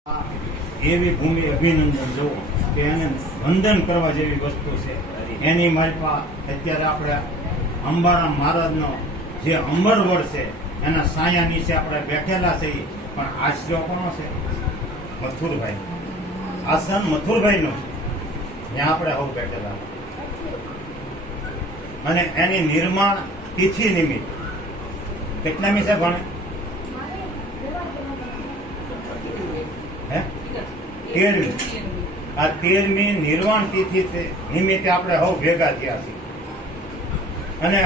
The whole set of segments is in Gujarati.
એવી ભૂમિ અભિનંદન જુઓ કે એને વંદન કરવા જેવી વસ્તુ છે. એની માલપા અત્યારે આપણે અંબારામ મહારાજનો જે અમરવડ છે એના સાયા નીચે આપણે બેઠેલા છે, પણ આશ્રય કોનો છે? મથુરભાઈ. આસન મથુરભાઈનું છે, ત્યાં આપણે સૌ બેઠેલા. અને એની નિર્માણ તિથિ નિમિત્ત કેટલામી છે ભણે? 13મી. આ 13મી નિર્વાણ તિથિ નિમિત્તે આપણે સૌ ભેગા થયા છીએ. અને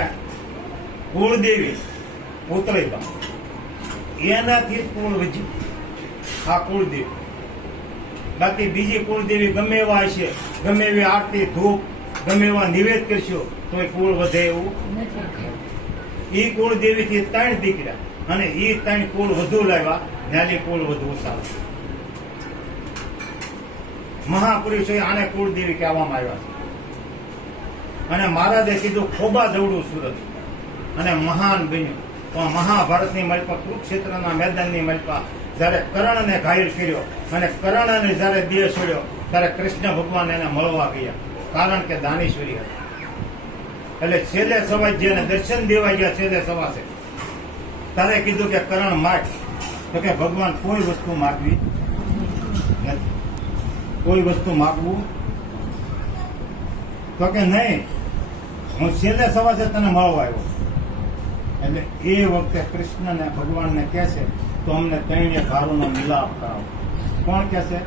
કુળદેવી પુતળીબા એનાથી જ કુળ વધ્યું. આ કુળદેવી. બાકી બીજી કુળદેવી ગમે એવા હશે, ગમે એવી આરતી ધૂપ ગમે એવા નિવેદ કરશો તો એ કુળ વધે એવું. ઈ કુળદેવી થી 3 દીકરા અને ઈ 3 કુળ વધુ લાવ્યા, જ્ઞાની કુળ વધુ સારું. મહાપુરુષો આને કુળદેવી કહેવામાં આવ્યા છે. અને મહારાજે કીધું ખોબા જવડું સુરત અને મહાન બન્યું. તો મહાભારતની મલપા કુરુક્ષેત્રના મેદાનની મલપા જયારે કર્ણને ઘાયલ કર્યો અને કર્ણને જયારે દેહ છોડ્યો ત્યારે કૃષ્ણ ભગવાન એને મળવા ગયા, કારણ કે દાનેશ્વરી હતી. એટલે છેલ્લે સવાય જેને દર્શન દેવા ગયા છેલ્લે સવાસે ત્યારે કીધું કે કર્ણ માગ. તો કે ભગવાન કોઈ વસ્તુ માગવી નથી, કોઈ વસ્તુ માગવું તો કે નહીં, હું છેલ્લે સવાસે તને મળવા આવ્યો. એટલે એ વખતે કૃષ્ણને ભગવાનને કહે છે તો અમને 3 ભારોનો મિલાપ કરાવો. કોણ કહે છે?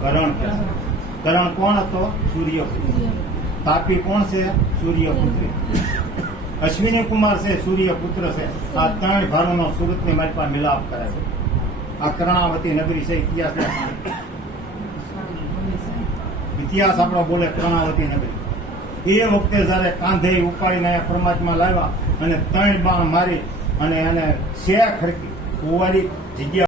કરણ કહે છે. કરણ કોણ હતો? સૂર્યપુત્ર. તાપી કોણ છે? સૂર્યપુત્રી. અશ્વિની કુમાર છે, સૂર્યપુત્ર છે. આ 3 ભારોનો સુરતની માલપા મિલાપ કરે છે. આ કર્ણાવતી નગરી છે. ઇતિહાસ આપણો બોલે કર્ણાવતી નગરી. એ વખતે જયારે કાંધે ઉપાડીને અહીંયા પરમાત્મા લાવ્યા અને 3 બાણ મારી અને એને શેખ ખડકી કુંવારી જગ્યા